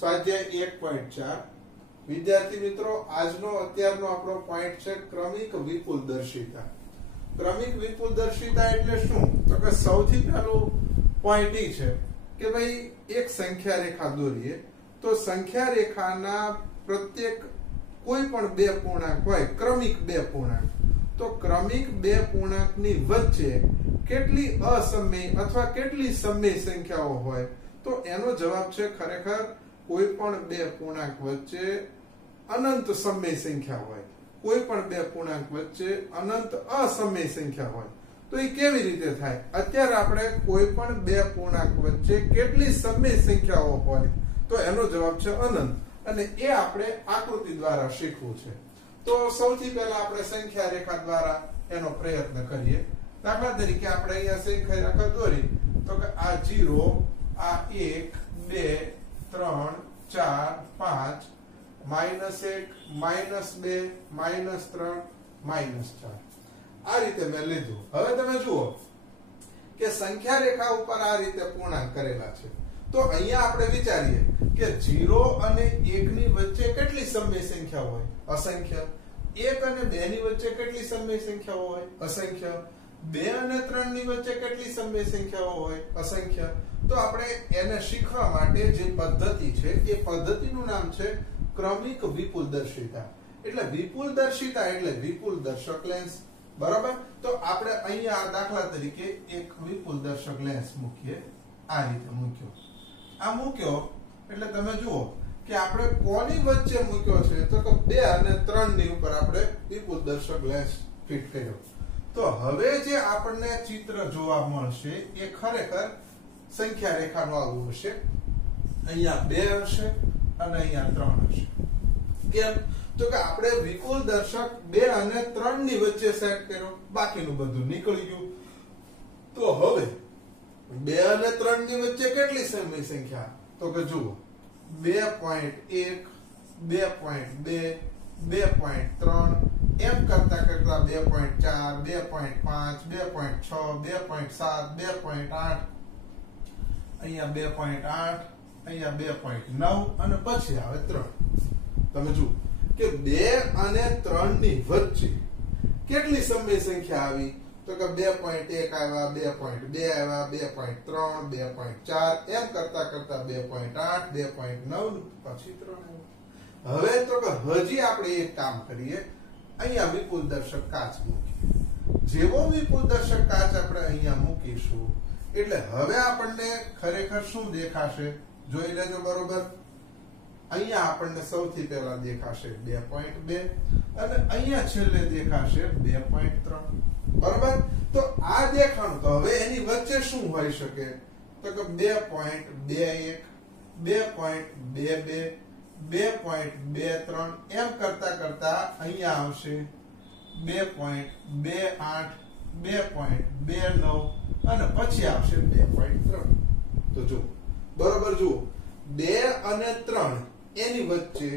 સ્વાધ્યાય 1.4 વિદ્યાર્થી મિત્રો આજનો અત્યારનો આપણો પોઈન્ટ છે ક્રમિક વિપુલદર્શિતા. ક્રમિક વિપુલદર્શિતા એટલે શું? તો કે સૌથી પહેલું પોઈન્ટ એ છે કે ભાઈ એક સંખ્યા રેખા દોરીએ તો સંખ્યા રેખાના પ્રત્યેક કોઈ પણ બે પૂર્ણાંક હોય, ક્રમિક બે પૂર્ણાંક, તો ક્રમિક બે પૂર્ણાંકની વચ્ચે કેટલી અસમય અથવા કેટલી સમય સંખ્યાઓ હોય, તો એનો જવાબ છે ખરેખર કોઈ પણ બે પૂર્ણાંક વચ્ચે અનંત સમય સંખ્યા હોય. કોઈ પણ બે પૂર્ણાંક વચ્ચે અનંત અસમય સંખ્યા હોય તો એ કેવી રીતે થાય? અત્યારે આપણે કોઈ પણ બે પૂર્ણાંક વચ્ચે કેટલી સમય સંખ્યાઓ હોય તો એનો જવાબ છે અનંત, અને એ આપણે આકૃતિ દ્વારા શીખવું છે. તો સૌથી પહેલા આપણે સંખ્યા રેખા દ્વારા એનો પ્રયત્ન કરીએ. દાખલા તરીકે આપણે અહીંયા સંખ્યા રેખા દોરી તો કે આ 0, આ 1, 2, 3, 4, 5, -1, -2, -3, -4 આ રીતે મેં લીધું. હવે તમે જુઓ કે સંખ્યા રેખા ઉપર આ રીતે પૂર્ણાંક કરેલા છે. તો અહીંયા આપણે વિચારીએ કે 0 અને 1 ની વચ્ચે કેટલી સમય સંખ્યા હોય? અસંખ્ય. 1 અને 2 ની વચ્ચે કેટલી સમય સંખ્યાઓ હોય? અસંખ્ય. 2 અને 3 ની વચ્ચે કેટલી સમય સંખ્યાઓ હોય? અસંખ્ય. તો આપણે એને શીખવા માટે જે પદ્ધતિ છે એ પદ્ધતિનું નામ છે ક્રમિક વિપુલદર્શિતા. એટલે વિપુલદર્શિતા એટલે વિપુલદર્શક લેન્સ, બરાબર? તો આપણે અહીંયા દાખલા તરીકે એક વિપુલદર્શક લેન્સ મૂકીએ. આ રીતે મૂક્યો. આ મૂક્યો એટલે તમે જુઓ કે આપણે કોની વચ્ચે મૂક્યો છે? તો કે 2 અને 3 ની ઉપર આપણે વિપુલદર્શક લેન્સ ફિટ કર્યો. તો હવે જે આપણને ચિત્ર જોવા મળશે એ ખરેખર સંખ્યા રેખાનું આવું હશે. અહીંયા 2 હશે અને અહીંયા 3 હશે. કેમ? તો કે આપણે વિપુલદર્શક 2 અને 3 ની વચ્ચે સેટ કર્યો, બાકીનું બધું નીકળી ગયું. તો હવે 2 અને 3 ની વચ્ચે કેટલી સમય સંખ્યા? તો કે જુઓ 2.1, 2.2, 2.3 એમ કરતા કરતા 2.4, 2.5, 2.6, 2.7, 2.8, અહીંયા 2.8, અહીંયા 2.9 અને પછી આવે 3. તમે જુઓ કે 2 અને 3 ની વચ્ચે કેટલી સમય સંખ્યા આવી? તો કે 2.1 આવ્યા, 2.2 આવ્યા, 2.3, 2.4 એમ કરતા કરતા 2.8, 2.9 પછી 3 આવ્યા. હવે તો કે હજી આપણે એક કામ કરીએ. અહીંયા વિપુલદર્શક કાચ મૂકીએ. જેવો વિપુલદર્શક કાચ આપણે અહીંયા મૂકીશું એટલે હવે આપણને ખરેખર શું દેખાશે? જોઈ લેજો બરોબર. અહીંયા આપણને સૌથી પહેલા દેખાશે 2.2 અને અહીંયા છેલ્લે દેખાશે 2.3. બરોબર? તો આ દેખાણું. તો હવે એની વચ્ચે શું હોઈ શકે? તો કે 2.21, 2.22, 2.23 એમ કરતા કરતા અહીંયા આવશે 2.28, 2.29 અને પછી આવશે 2.3. તો જુઓ બરોબર, જુઓ 2 અને 3 એની વચ્ચે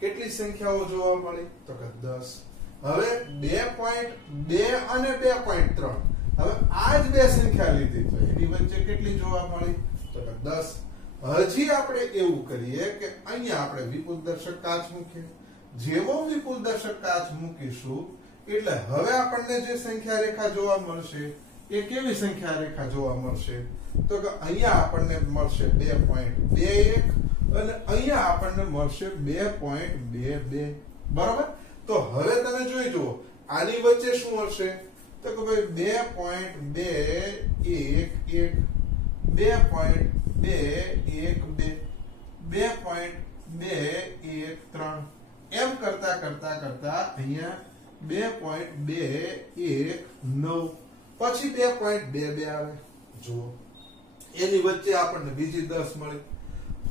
કેટલી સંખ્યાઓ જોવા મળી? તો કે 10. હવે 2.2 અને 2.3 હવે આ જ બે સંખ્યા લીધી તો એની વચ્ચે કેટલી જોવા મળી? તો કે 10. હજી આપણે એવું કરીએ કે અહીંયા આપણે વિપુલદર્શક કાચ મૂકીએ. જેવો વિપુલદર્શક કાચ મૂકીશું એટલે હવે આપણને જે સંખ્યા રેખા જોવા મળશે એ કેવી સંખ્યા રેખા જોવા મળશે? તો કે અહીંયા આપણને મળશે 2.21 અને અહીંયા આપણને મળશે 2.22. બરાબર? તો હવે તમે જોઈ જુઓ આની વચ્ચે શું હશે? તો કે ભાઈ 2.211, 2.212, 2.213 એમ કરતા કરતા કરતા અહીંયા 2.219 પછી 2.22 આવે. જુઓ એની વચ્ચે આપણને બીજી 10 મળી.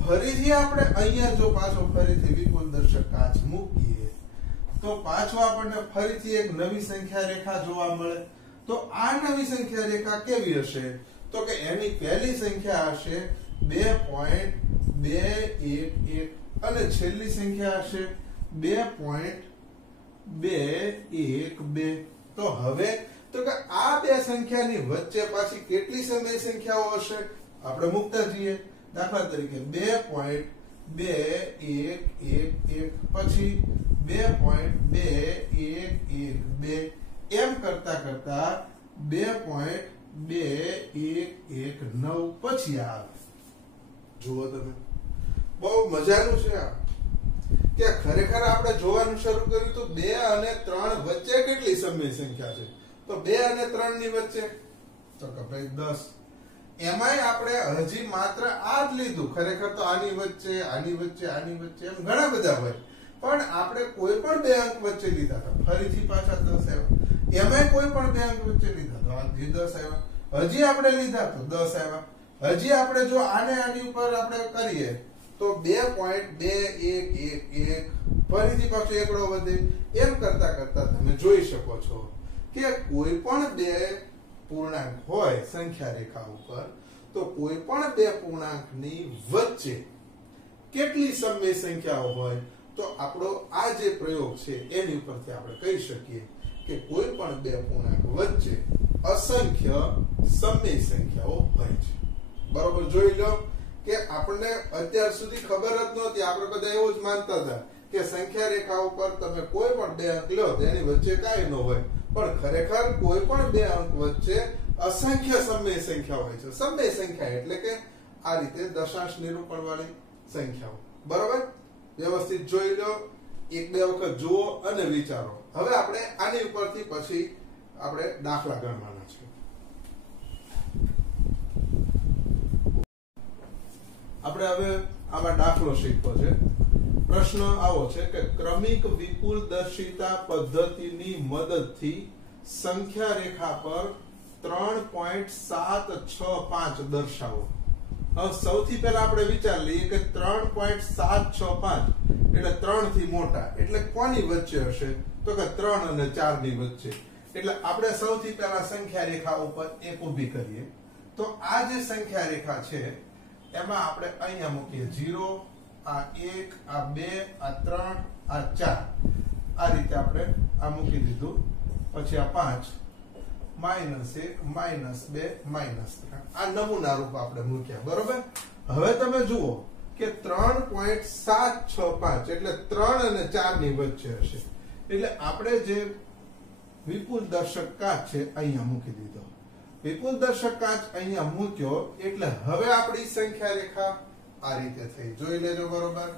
ફરીથી આપણે અહીંયા જો પાછો ફરીથી વિપુલદર્શક કાચ મૂકીએ તો પાછો આપણને ફરીથી એક નવી સંખ્યા રેખા જોવા મળે. તો આ નવી સંખ્યા રેખા કેવી હશે? તો કે એની પહેલી સંખ્યા હશે 2.211 અને છેલ્લી સંખ્યા હશે 2.212. તો હવે તો કે આ બે સંખ્યાની વચ્ચે પાછી કેટલી સમય સંખ્યાઓ હશે? આપણે મૂકતા જઈએ. દાખલા તરીકે 2.2 2 1 1 1 પછી 2.2112 એમ કરતા કરતા 2.2119 પછી આવે. જુઓ તમે, બહુ મજાનું છે આ, કે ખરેખર આપણે જોવાનું શરૂ કર્યું તો 2 અને 3 વચ્ચે કેટલી સમય સંખ્યા છે, તો 2 અને 3 ની વચ્ચે તો કે ભાઈ 10. એમાંય આપણે હજી માત્ર આ જ લીધું, ખરેખર તો આની વચ્ચે આની વચ્ચે આની વચ્ચે એમ ઘણા બધા હોય, પણ આપણે કોઈ પણ 2 અંક વચ્ચે લીધા હતા, ફરીથી પાછા 10 આવ્યા. એમાંય કોઈ પણ 2 અંક વચ્ચે લીધા તો હજી 10 આવ્યા. હજી આપણે લીધા તો 10 આવ્યા. હજી આપણે જો આને આની ઉપર આપણે કરીએ તો 2.2111 ફરીથી પાછો એકડો વધે. એમ કરતા કરતા તમે જોઈ શકો છો કે કોઈ પણ 2 પૂર્ણાંક હોય સંખ્યા રેખા ઉપર, તો કોઈ પણ 2 પૂર્ણાંકની વચ્ચે કેટલી સમય સંખ્યાઓ હોય, તો આપણો આ જે પ્રયોગ છે એની ઉપરથી આપણે કહી શકીએ કે કોઈ પણ 2 પૂર્ણાંક વચ્ચે અસંખ્ય સમય સંખ્યાઓ હોય છે. બરોબર, જોઈ લો કે આપણને અત્યાર સુધી ખબર જ નહોતી, આપણે બધા એવું જ માનતા હતા કે સંખ્યા રેખા ઉપર તમે કોઈ પણ 2 અંક લો તો એની વચ્ચે કાંઈ ન હોય, પણ ખરેખર કોઈ પણ 2 અંક વચ્ચે અસંખ્ય સમય સંખ્યા હોય છે. સમય સંખ્યા એટલે કે આ રીતે દશાંશ નિરૂપણ વાળી સંખ્યાઓ. બરોબર, વ્યવસ્થિત જોઈ લો, 1-2 વખત જુઓ અને વિચારો. હવે આપણે આની ઉપરથી પછી આપણે દાખલા ગણવાના છે. આપણે હવે આમાં દાખલો શીખવો છે. પ્રશ્ન આવો છે કે ક્રમિક વિપુલદર્શિતા પદ્ધતિની મદદથી સંખ્યા રેખા પર 3.765 દર્શાવો. હવે સૌથી પહેલા આપણે વિચાર લઈએ કે 3.765 એટલે 3 થી મોટા, એટલે કોની વચ્ચે હશે, તો કે 3 અને 4 ની વચ્ચે. એટલે આપણે સૌથી પહેલા સંખ્યા રેખા ઉપર એક ઊભી કરીએ. તો આ જે સંખ્યા રેખા છે એમાં આપણે અહીંયા મૂકીએ 0, આ 1, આ 2, આ 3, આ 4. આ રીતે આપણે આ મૂકી દીધું. પછી આ 5, -1, -2, -3. આ નમૂના રૂપ આપણે મૂક્યા. બરોબર, હવે તમે જુઓ કે 3.765 એટલે 3 અને 4 ની વચ્ચે હશે. એટલે આપણે જે વિપુલ દર્શક કાચ છે અહીંયા મૂકી દીધો. વિપુલ દર્શક કાચ અહીંયા મૂક્યો એટલે હવે આપણી સંખ્યા રેખા આ રીતે થઈ. જોઈ લેજો. બરોબર,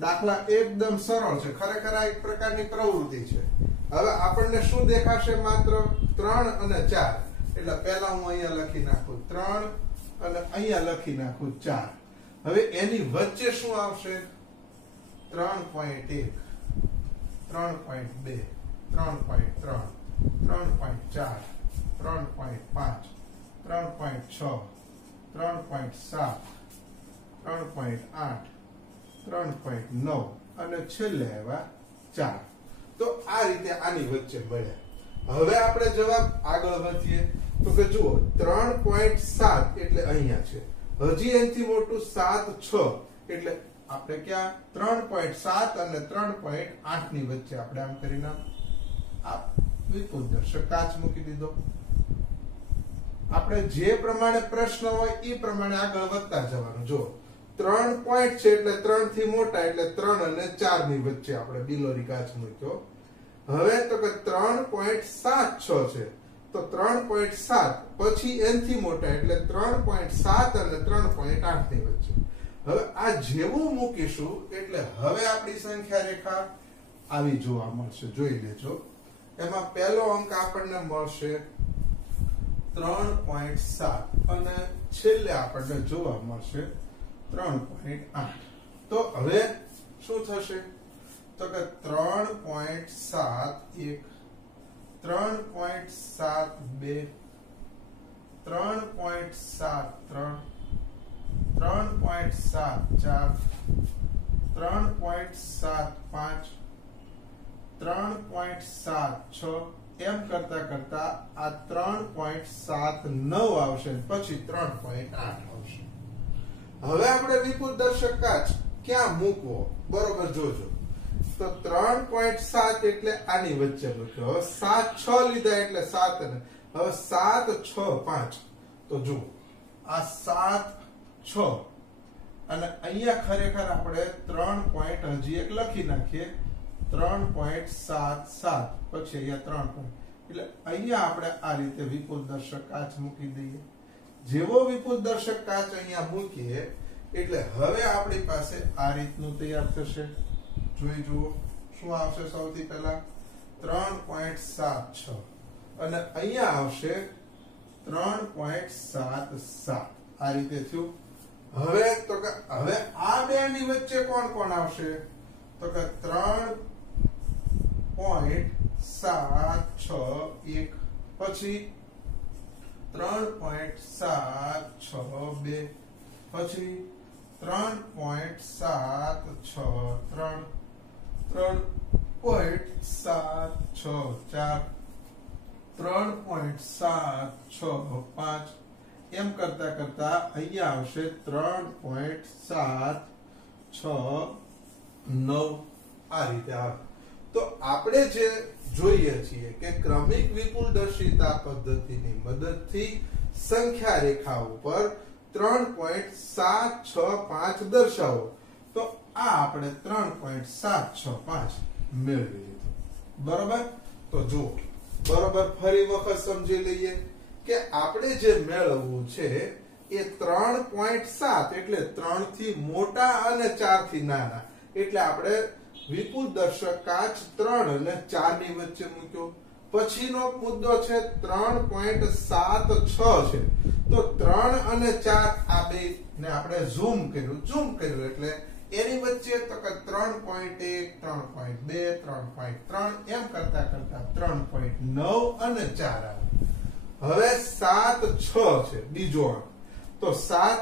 દાખલા એકદમ સરળ છે. ખરેખર આ એક પ્રકારની પ્રવૃત્તિ છે. હવે આપણને શું દેખાશે? માત્ર 3 અને 4. એટલે પહેલા હું અહીંયા લખી નાખું 3 અને અહીંયા લખી નાખું 4. હવે એની વચ્ચે શું આવશે? 3.1, 3.2, 3.3, 3.4, 3.5, 3.6, 3.7, 3.8, 3.9 અને છેલ્લે આવ્યા 4. તો આ રીતે આની વચ્ચે મળ્યા. હવે આપણે જવાબ આગળ વધીએ તો કે જુઓ 3.7 એટલે અહીંયા છે. હજી એનાથી મોટું 7.6 એટલે આપણે ક્યાં 3.7 અને 3.8 ની વચ્ચે આપણે આમ કરીને આ વિપુલ દર્શક કાચ મૂકી દીધો. આપણે જે પ્રમાણે પ્રશ્ન હોય એ પ્રમાણે આગળ વધતા જવાનું. જો 3 પોઈન્ટ છે એટલે 3 થી મોટા એટલે 3 અને 4 ની વચ્ચે આપણે બિલોરી કાચ મૂક્યો. હવે તો કે 3.76 છે તો 3.7 પછી એનથી મોટા એટલે 3.7 અને 3.8 ની વચ્ચે. હવે આ જેવું મૂકીશું એટલે હવે આપણી સંખ્યા રેખા આવી જોવા મળશે. જોઈ લેજો. એમાં પહેલો અંક આપણને મળશે 3.7 અને છેલ્લે આપણને જોવા મળશે 3.8. તો હવે શું થશે? તો કે 3.71, 3.72, 3.73, 3.74, 3.75, 3.76 એમ કરતા કરતા આ 3.79 આવશે, પછી 3.8 આવશે. હવે આપણે વિપુલ દર્શક કાચ ક્યાં મૂકવો? બરોબર જોજો. તો 3.7 એટલે આની વચ્ચે મૂક્યો. હવે 7 6 લીધા એટલે 7 ને હવે 7 6 5. તો જુઓ આ 7 6 અને અહીંયા ખરેખર આપણે 3 પોઈન્ટ હજી એક લખી નાખીએ 3.77 પછી અહીંયા 3 પોઈન્ટ એટલે અહીંયા આપણે આ રીતે વિપુલ દર્શક કાચ મૂકી દઈએ જેવો વિપુલ દર્શક કાચ અહીંયા મૂકીએ એટલે હવે આપણી પાસે આ રીતનું તૈયાર થશે જોઈ જુઓ શું આવશે સૌથી પહેલા 3.76 અને અહીંયા આવશે 3.77 આ રીતે થયું હવે તો કે હવે આ બે ની વચ્ચે કોણ કોણ આવશે તો કે 3.761 પછી 3.762 પછી 3.763 3.764 3.765 એમ કરતા કરતા અહીંયા આવશે 3.769 આ રીતે આવે તો આપણે જે જોઈએ છીએ કે ક્રમિક વિપુલદર્શિતા પદ્ધતિની મદદથી સંખ્યા રેખા ઉપર 3.765 દર્શાવો તો આ આપણે 3.765 મેળવી લીધું બરોબર તો જો બરોબર ફરી વખત સમજી લઈએ કે આપણે જે મેળવવું છે એ 3.7 એટલે 3 થી મોટા અને 4 થી નાના એટલે આપણે વિપુલ દર્શક કાચ 3 અને 4 ની વચ્ચે મૂક્યો પછીનો મુદ્દો છે 3.76 છે તો 3 અને 4 આ બે ને આપણે ઝૂમ કર્યું એટલે એની વચ્ચે તો કે 3.1 3.2 3.3 એમ કરતા કરતા 3.9 અને 4 આવે હવે 7 6 છે બીજો અંક તો 7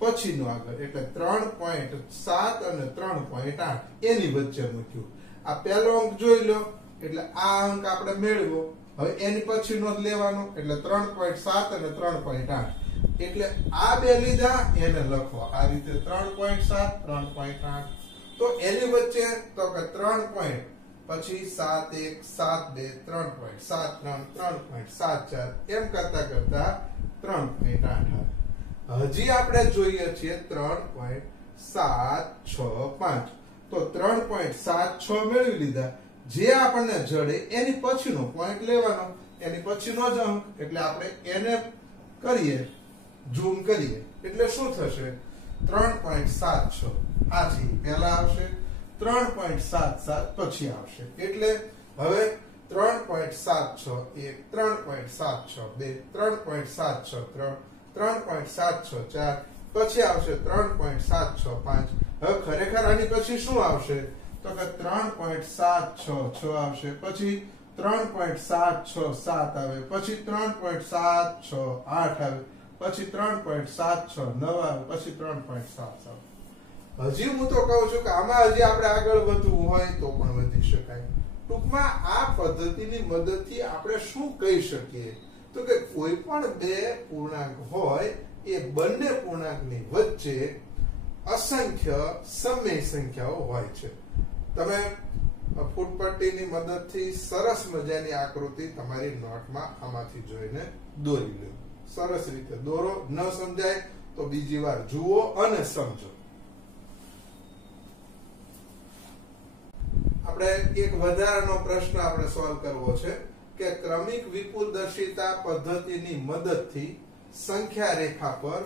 પછીનો આગળ એટલે 3.7 અને 3.8 એની વચ્ચે મૂક્યું આ પહેલો અંક જોઈ લો એટલે આ અંક આપણે મેળવ્યો હવે એની પછીનો જ લેવાનો એટલે 3.7 અને 3.8 એટલે આ બે લીધા એને લખો આ રીતે 3.7 3.8 તો એની વચ્ચે તો કે 3 પોઈન્ટ પછી 7 1 7 2 3.73 3.74 એમ કરતા કરતા 3.8 હજી આપણે જોઈએ છીએ 3.765 તો 3.76 મેળવી લીધા જે આપણને જડે એની પછીનો પોઈન્ટ લેવાનો એની પછીનો જ અંક એટલે આપણે એને કરીએ ઝૂમ કરીએ એટલે શું થશે 3.76 આથી પહેલા આવશે 3.77 પછી આવશે એટલે હવે 3.761 3.762 3.763 3.764 પછી આવશે 3.765 હવે ખરેખર આની પછી શું આવશે તો કે 3.766 આવશે પછી 3.767 આવે પછી 3.768 આવે પછી 3.769 આવે પછી 3.77 હજી હું તો કહું છું કે આમાં હજી આપણે આગળ વધવું હોય તો પણ વધી શકાય ટૂંકમાં આ પદ્ધતિની મદદથી આપણે શું કહી શકીએ તો કે કોઈ પણ બે પૂર્ણાંક હોય એ બંને પૂર્ણાંકની વચ્ચે અસંખ્ય સમય સંખ્યાઓ હોય છે તમે ફૂટપટ્ટીની મદદથી સરસ મજાની આકૃતિ તમારી નોટમાં આમાંથી જોઈને દોરી લો સરસ રીતે દોરો ન સમજાય તો બીજી વાર જુઓ અને સમજો આપણે એક વધારાનો પ્રશ્ન આપણે સોલ્વ કરવો છે કે ક્રમિક વિપુલદર્શિતા પદ્ધતિની મદદથી સંખ્યા રેખા પર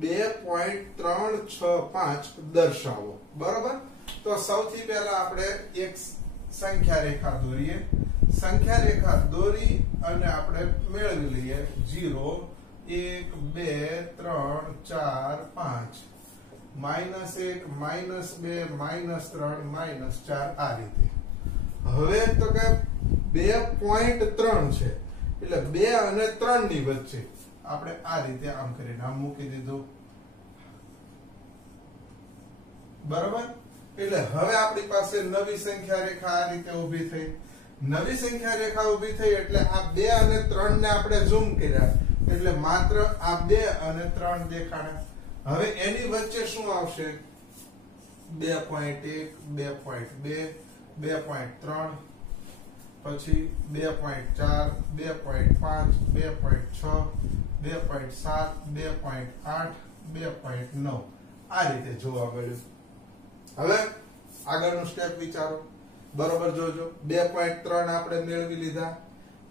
2.365 દર્શાવો બરોબર તો સૌથી પહેલા આપણે એક સંખ્યા રેખા દોરીએ સંખ્યા રેખા દોરી અને આપણે મેળવી લઈએ 0 1 2 3 4 5 -1 -2 -3 -4 આ રીતે હવે તો કે 2.3 છે એટલે 2 અને 3 ની વચ્ચે આપણે આ રીતે આમ કરીને આમ મૂકી દીધું બરાબર એટલે હવે આપણી પાસે નવી સંખ્યા રેખા આ રીતે ઊભી થઈ નવી સંખ્યા રેખા ઊભી થઈ એટલે આ 2 અને 3 ને આપણે ઝૂમ કર્યા એટલે માત્ર આ 2 અને 3 દેખાણા હવે એની વચ્ચે શું આવશે 2.1 2.2 2.3 પછી 2.4 2.5 2.6 2.7 2.8 2.9 આ રીતે જોવા મળ્યું. હવે આગળનું સ્ટેપ વિચારો, બરોબર જોજો. 2.3 આપણે મેળવી લીધા,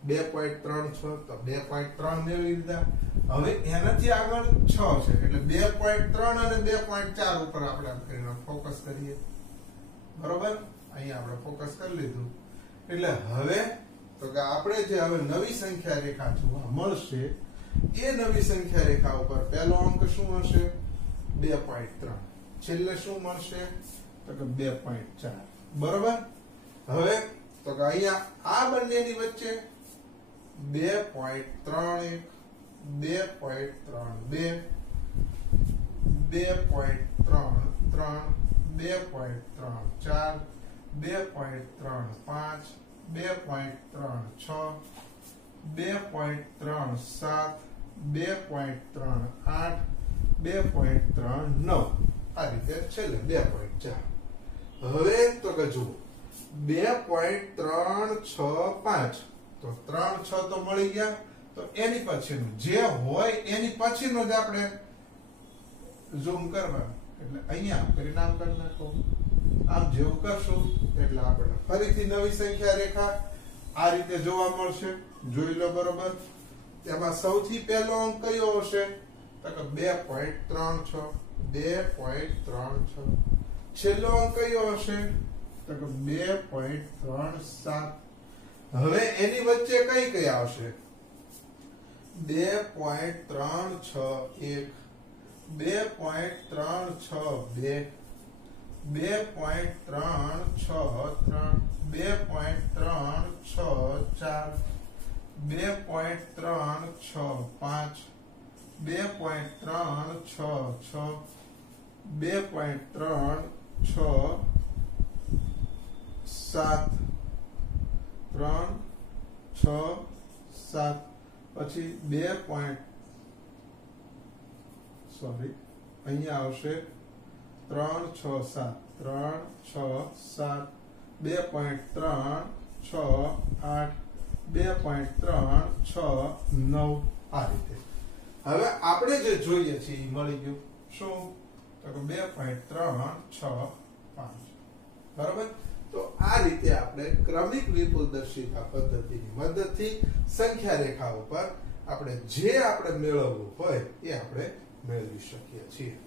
2.36 તો 2.3 મેળવી લીધા. હવે એનાથી આગળ 6 છે એટલે 2.3 અને 2.4 ઉપર આપણે ફોકસ કરીએ. બરોબર, અહીંયા આપણે ફોકસ કરી લીધું. એટલે હવે તો કે આપણે જે હવે નવી સંખ્યા રેખા જોવા મળશે એ નવી સંખ્યા રેખા ઉપર પહેલો અંક શું હશે? 2.3. છેલ્લે શું મળશે? તો કે 2.4. બરોબર. હવે તો કે અહીંયા આ બંનેની વચ્ચે 2.31, 2.32, 2.33, 2.34, 2.35, 2.36, 2.37, 2.38, 2.39 આ રીતે છેલ્લે 2.4. હવે તો કે જુઓ 2.365 તો 3 6 તો મળી ગયા. તો એની પછીનું જે હોય એની પછીનું જ આપણે ઝૂમ કરવાનું. એટલે અહીંયા પરિણામ કરી નાખો. આમ જેવું કરશું એટલે આપણે ફરીથી નવી સંખ્યા રેખા આ રીતે જોવા મળશે. જોઈ લો. બરોબર. તેમાં સૌથી પહેલો અંક કયો હશે? તો કે 2.36. 2.36. છેલ્લો અંક કયો હશે? તો કે 2.37. હવે એની વચ્ચે કઈ કઈ આવશે? 2.361, 2.362, 2.363, 2.364, 2.365, 2.366, 2.367, 367 પછી 2. સોરી, અહીંયા આવશે 367, 367, 2.368, 2.369 આ રીતે. હવે આપણે જે જોઈએ છે એ મળી ગયું. શું? તો કે 2.365. બરાબર. તો આ રીતે આપણે ક્રમિક વિપુલદર્શિકા પદ્ધતિની મદદથી સંખ્યા રેખા ઉપર આપણે જે આપણે મેળવવું હોય એ આપણે મેળવી શકીએ છીએ.